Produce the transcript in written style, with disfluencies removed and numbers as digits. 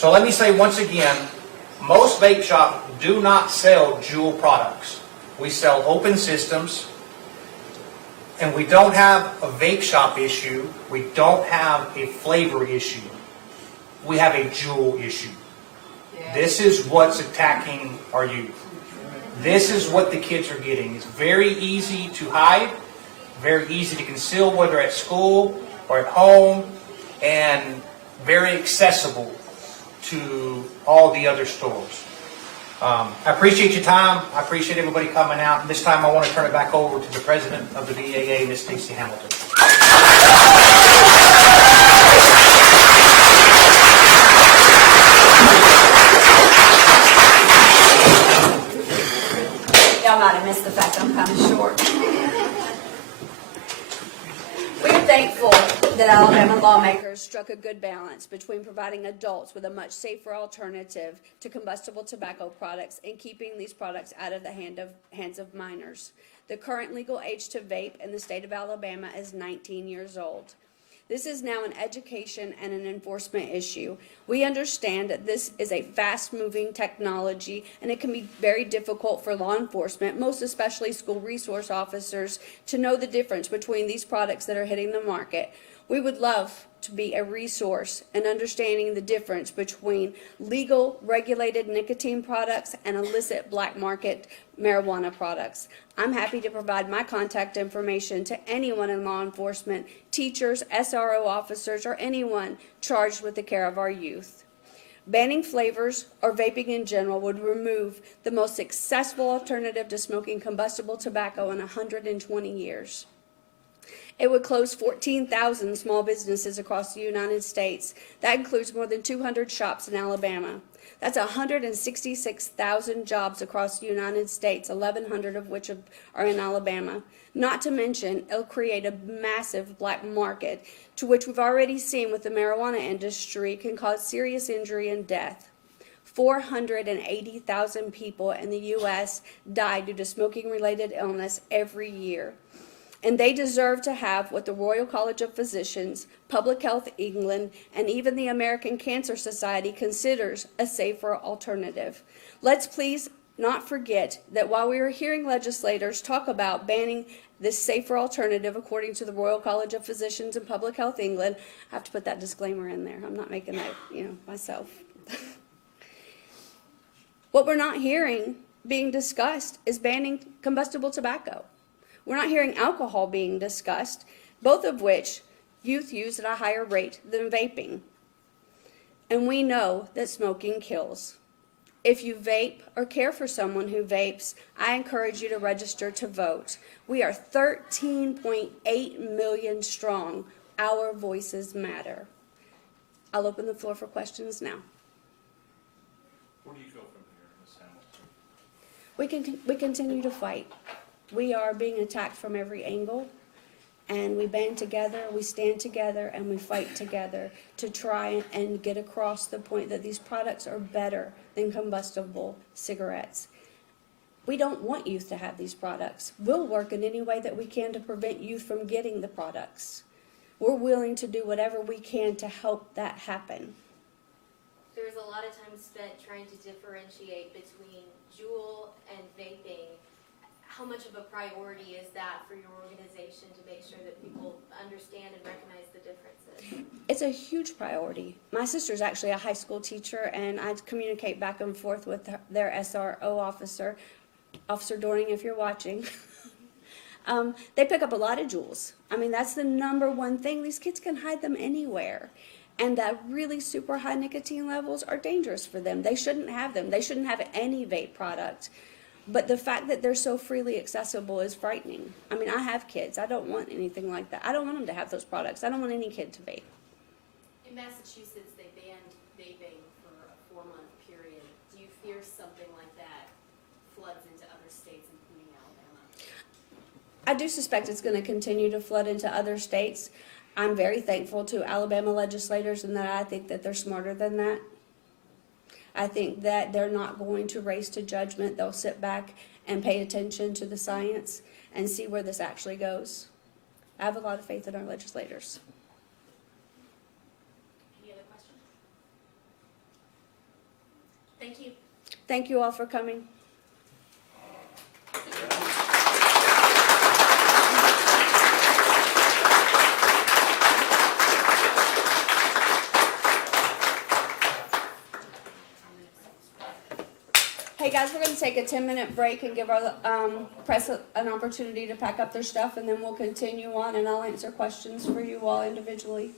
So let me say once again, most vape shops do not sell Juul products. We sell open systems, and we don't have a vape shop issue. We don't have a flavor issue. We have a Juul issue. This is what's attacking our youth. This is what the kids are getting. It's very easy to hide, very easy to conceal, whether at school or at home, and very accessible to all the other stores. I appreciate your time. I appreciate everybody coming out. And this time I want to turn it back over to the president of the VAA, Ms. Stacey Hamilton. Y'all might have missed the fact I'm kind of short. We're thankful that Alabama lawmakers struck a good balance between providing adults with a much safer alternative to combustible tobacco products and keeping these products out of the hands of minors. The current legal age to vape in the state of Alabama is 19 years old. This is now an education and an enforcement issue. We understand that this is a fast-moving technology, and it can be very difficult for law enforcement, most especially school resource officers, to know the difference between these products that are hitting the market. We would love to be a resource in understanding the difference between legal, regulated nicotine products and illicit black market marijuana products. I'm happy to provide my contact information to anyone in law enforcement, teachers, SRO officers, or anyone charged with the care of our youth. Banning flavors or vaping in general would remove the most successful alternative to smoking combustible tobacco in 120 years. It would close 14,000 small businesses across the United States. That includes more than 200 shops in Alabama. That's 166,000 jobs across the United States, 1,100 of which are in Alabama. Not to mention, it'll create a massive black market, to which we've already seen with the marijuana industry can cause serious injury and death. 480,000 people in the U.S. die due to smoking-related illness every year. And they deserve to have what the Royal College of Physicians, Public Health England, and even the American Cancer Society considers a safer alternative. Let's please not forget that while we are hearing legislators talk about banning this safer alternative according to the Royal College of Physicians and Public Health England, I have to put that disclaimer in there. I'm not making that, myself. What we're not hearing being discussed is banning combustible tobacco. We're not hearing alcohol being discussed, both of which youth use at a higher rate than vaping. And we know that smoking kills. If you vape or care for someone who vapes, I encourage you to register to vote. We are 13.8 million strong. Our voices matter. I'll open the floor for questions now. Where do you go from here, Ms. Hamilton? We continue to fight. We are being attacked from every angle, and we band together, we stand together, and we fight together to try and get across the point that these products are better than combustible cigarettes. We don't want youth to have these products. We'll work in any way that we can to prevent youth from getting the products. We're willing to do whatever we can to help that happen. There's a lot of time spent trying to differentiate between Juul and vaping. How much of a priority is that for your organization to make sure that people understand and recognize the differences? It's a huge priority. My sister's actually a high school teacher, and I communicate back and forth with their SRO officer, Officer Dorning, if you're watching. They pick up a lot of Juuls. I mean, that's the number one thing. These kids can hide them anywhere. And that really super high nicotine levels are dangerous for them. They shouldn't have them. They shouldn't have any vape product. But the fact that they're so freely accessible is frightening. I mean, I have kids. I don't want anything like that. I don't want them to have those products. I don't want any kid to vape. In Massachusetts, they banned vaping for a 4-month period. Do you fear something like that floods into other states, including Alabama? I do suspect it's going to continue to flood into other states. I'm very thankful to Alabama legislators in that I think that they're smarter than that. I think that they're not going to race to judgment. They'll sit back and pay attention to the science and see where this actually goes. I have a lot of faith in our legislators. Any other questions? Thank you. Thank you all for coming. Hey guys, we're going to take a 10-minute break and give our press an opportunity to pack up their stuff, and then we'll continue on, and I'll answer questions for you all individually.